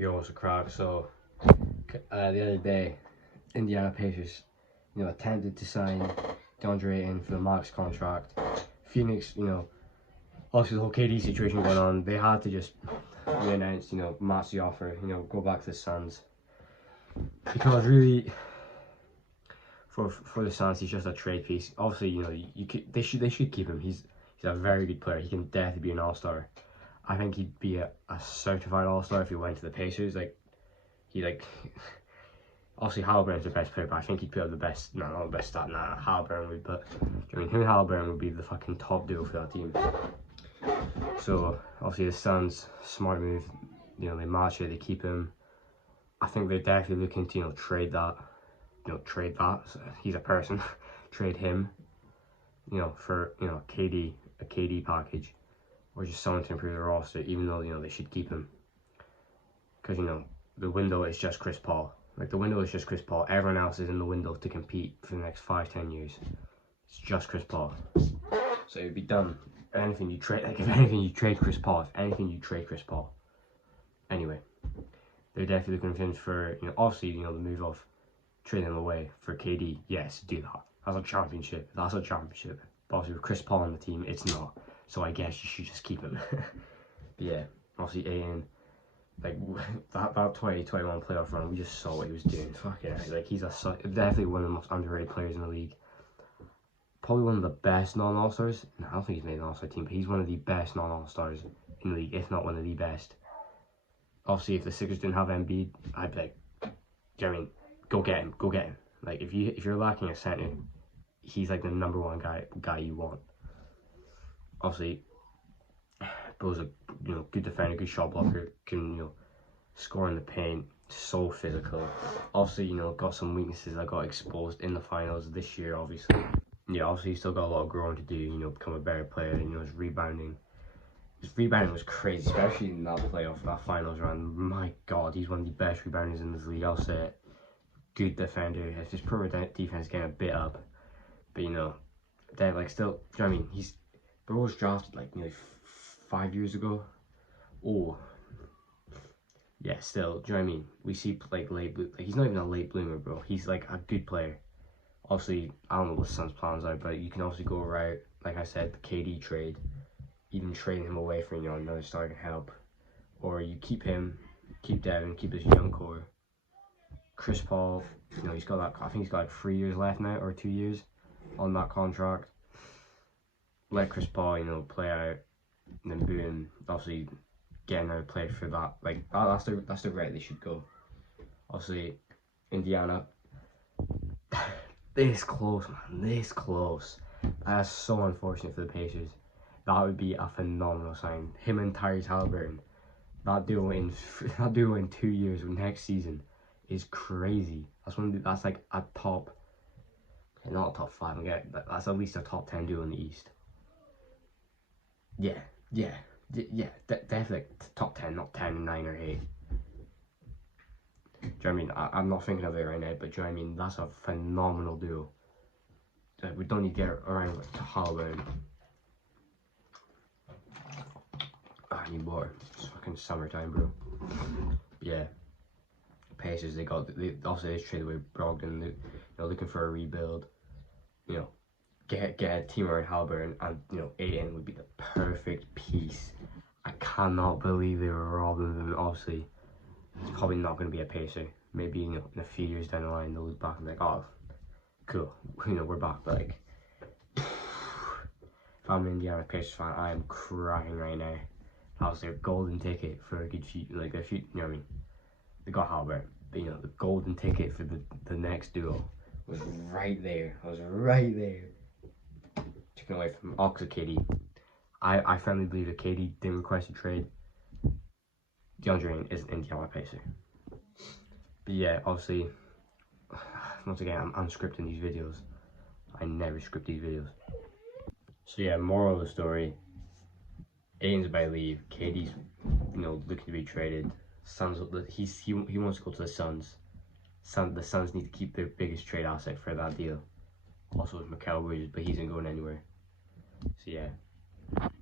You're almost a crack. So the other day, Indiana Pacers, attempted to sign Deandre Ayton for the max contract. Phoenix, obviously the whole KD situation going on, they had to just re-announce, match the offer, go back to the Suns. Because really, for the Suns, he's just a trade piece. Obviously, they should keep him. He's a very good player. He can definitely be an all-star. I think he'd be a certified all-star if he went to the Pacers. Obviously Halliburton's the best player, but I think he'd put up the best. No, not the best stat. Nah, Halliburton would. But him and Halliburton would be the fucking top duo for that team. So obviously the Suns, smart move. They match it. They keep him. I think they're definitely looking to trade that. Trade that. So he's a person. Trade him. For a KD package, or just someone to improve the roster. Even though they should keep him, because the window is just Chris Paul. The window is just Chris Paul. Everyone else is in the window to compete for the next 5-10 years. It's just Chris Paul. So it'd be done. Anything you trade, if anything you trade Chris Paul. Anyway, they're definitely looking for obviously the move of trading him away for KD. Yes, do that. That's a championship. But obviously with Chris Paul on the team, it's not. So I guess you should just keep him. But yeah, obviously Ayton. That 2021 playoff run, we just saw what he was doing. Fucking hell. He's definitely one of the most underrated players in the league. Probably one of the best non-all-stars. No, I don't think he's made an all-star team, but he's one of the best non-all-stars in the league, if not one of the best. Obviously, if the Sixers didn't have Embiid, I'd be like, do you know what I mean? Go get him. If you're lacking a center, he's the number one guy you want. Obviously, Bro's a good defender, good shot blocker, can score in the paint, so physical. Obviously, got some weaknesses that got exposed in the finals this year. Obviously, he's still got a lot of growing to do. Become a better player. His rebounding was crazy, especially in that finals run. My God, he's one of the best rebounders in this league. I'll say it. Good defender. If his perimeter defense getting a bit up, but they still. Do you know what I mean? Bro was drafted nearly 5 years ago. Oh, yeah, still, do you know what I mean? We see he's not even a late bloomer, bro. He's a good player. Obviously, I don't know what the Suns' plans are, but you can also go around, like I said, the KD trade, even trading him away for another star can help, or you keep him, keep Devin, keep his young core. Chris Paul, he's got I think he's got 3 years left now, or 2 years on that contract. Let Chris Paul, play out, and then boom, obviously get another player for that. That's the route they should go. Obviously, Indiana, this close, man, this close. That's so unfortunate for the Pacers. That would be a phenomenal sign. Him and Tyrese Halliburton, that duo in 2 years of next season is crazy. That's like a top, not a top 5. That's at least a top 10 duo in the East. Yeah, definitely top 10, not 10, 9 or 8. Do you know what I mean? I'm not thinking of it right now, but do you know what I mean? That's a phenomenal duo. We don't need to get around to Halliburton. I need more. It's fucking summertime, bro. Yeah. Pacers, obviously they traded away Brogdon. They're looking for a rebuild. Get a team around Halliburton, and Ayton would be the perfect piece. I cannot believe they were robbing them. Obviously, it's probably not going to be a Pacer. Maybe in a few years down the line they'll look back and be like, oh, cool, we're back. But if I'm an Indiana Pacers fan, I am crying right now. That was their golden ticket for a good future. Their future, you know what I mean? They got Halliburton, but the golden ticket for the next duo was right there. Taken away from opposite KD. I firmly believe that KD didn't request a trade. Deandre Ayton is an Indiana Pacer. But yeah, obviously, once again, I'm scripting these videos. I never script these videos. So yeah, moral of the story: Ayton's about to leave. KD's, looking to be traded. Suns, he wants to go to the Suns. The Suns need to keep their biggest trade asset for that deal. Also with Mikal Bridges, but he's not going anywhere. So yeah.